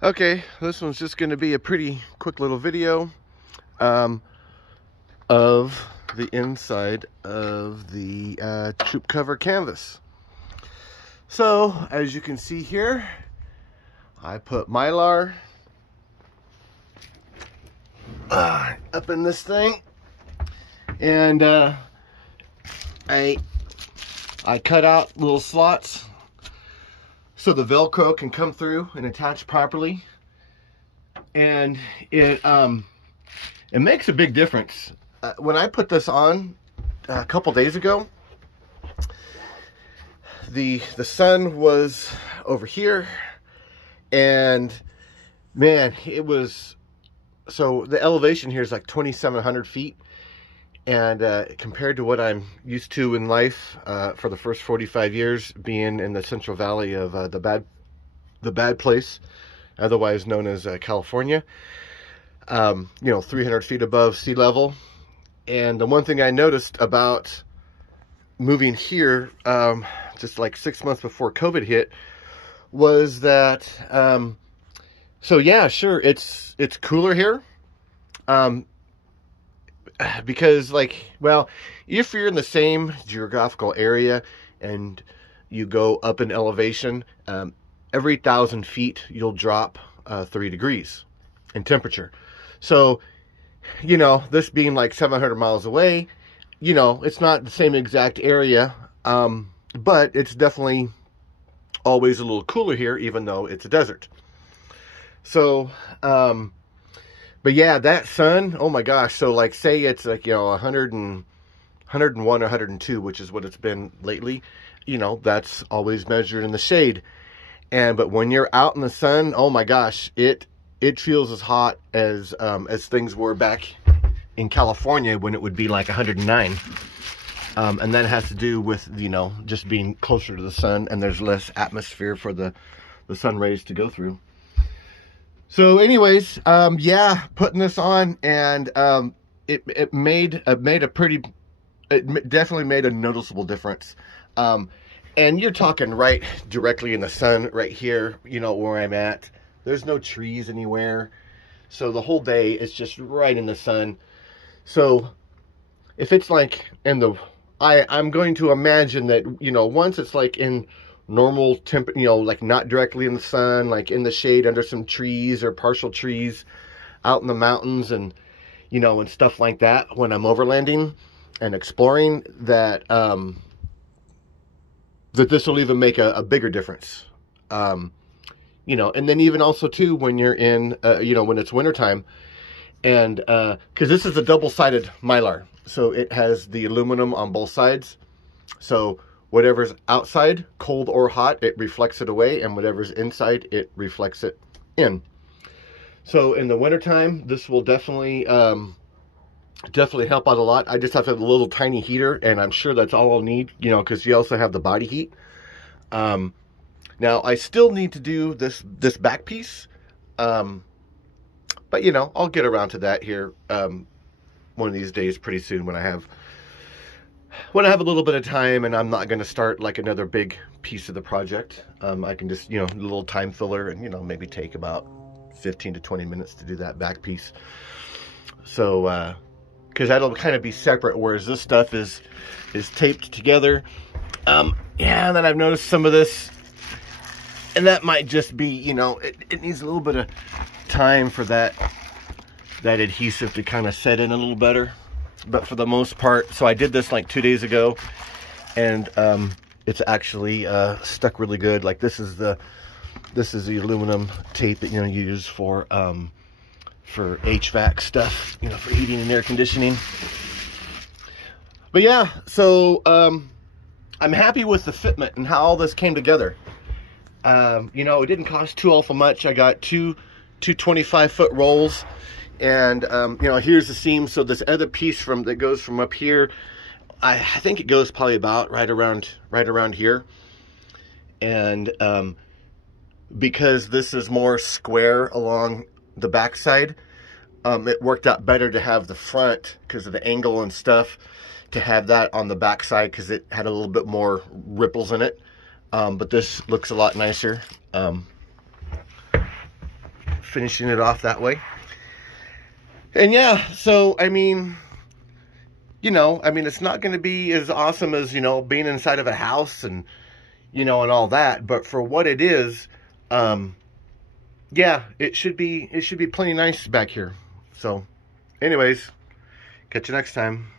Okay, this one's just going to be a pretty quick little video of the inside of the troop cover canvas. So, as you can see here, I put Mylar up in this thing, and I cut out little slots so the Velcro can come through and attach properly, and it makes a big difference. When I put this on a couple days ago, the sun was over here, and man, it was, so the elevation here is like 2,700 feet, and compared to what I'm used to in life for the first 45 years being in the Central Valley of the bad place, otherwise known as California, you know, 300 feet above sea level. And the one thing I noticed about moving here just like 6 months before COVID hit was that so yeah, sure, it's cooler here, because, like, well, if you're in the same geographical area and you go up in elevation, every 1,000 feet you'll drop 3 degrees in temperature. So, you know, this being like 700 miles away, you know, it's not the same exact area, but it's definitely always a little cooler here, even though it's a desert. So, but yeah, that sun, oh my gosh. So like, say it's like, you know, 101 or 102, which is what it's been lately. You know, that's always measured in the shade. But when you're out in the sun, oh my gosh, it feels as hot as things were back in California when it would be like 109. And that has to do with, you know, just being closer to the sun, and there's less atmosphere for the sun rays to go through. So anyways, yeah, putting this on, and it definitely made a noticeable difference. And you're talking right directly in the sun right here, you know, where I'm at. There's no trees anywhere. So the whole day it's just right in the sun. So if it's like in the, I'm going to imagine that, you know, once it's like in normal temp, you know, like not directly in the sun, like in the shade under some trees or partial trees out in the mountains, and, you know, and stuff like that, when I'm overlanding and exploring, that that this will even make a bigger difference. You know, and then even also too, when you're in, you know, when it's wintertime, and because this is a double-sided Mylar, so it has the aluminum on both sides. So whatever's outside, cold or hot, it reflects it away, and whatever's inside, it reflects it in. So in the wintertime, this will definitely help out a lot. I just have to have a little tiny heater, and I'm sure that's all I'll need, you know, because you also have the body heat. Now I still need to do this back piece, but you know, I'll get around to that here one of these days pretty soon, when I have a little bit of time and I'm not going to start like another big piece of the project. I can just, you know, a little time filler, and, you know, maybe take about 15 to 20 minutes to do that back piece. So, because that'll kind of be separate, whereas this stuff is taped together. Yeah, and then I've noticed some of this, and that might just be, you know, it needs a little bit of time for that adhesive to kind of set in a little better. But for the most part, so I did this like 2 days ago, and it's actually stuck really good. Like, this is the aluminum tape that, you know, you use for HVAC stuff, you know, for heating and air conditioning. But yeah, so I'm happy with the fitment and how all this came together. You know, it didn't cost too awful much. I got two 25-foot rolls. And, you know, here's the seam. So this other piece that goes from up here, I think it goes probably about right around here. And, because this is more square along the backside, it worked out better to have the front, because of the angle and stuff, to have that on the backside, because it had a little bit more ripples in it. But this looks a lot nicer. finishing it off that way. And yeah, so I mean, you know, I mean, it's not going to be as awesome as, you know, being inside of a house and, you know, and all that, but for what it is, yeah, it should be plenty nice back here. So anyways, catch you next time.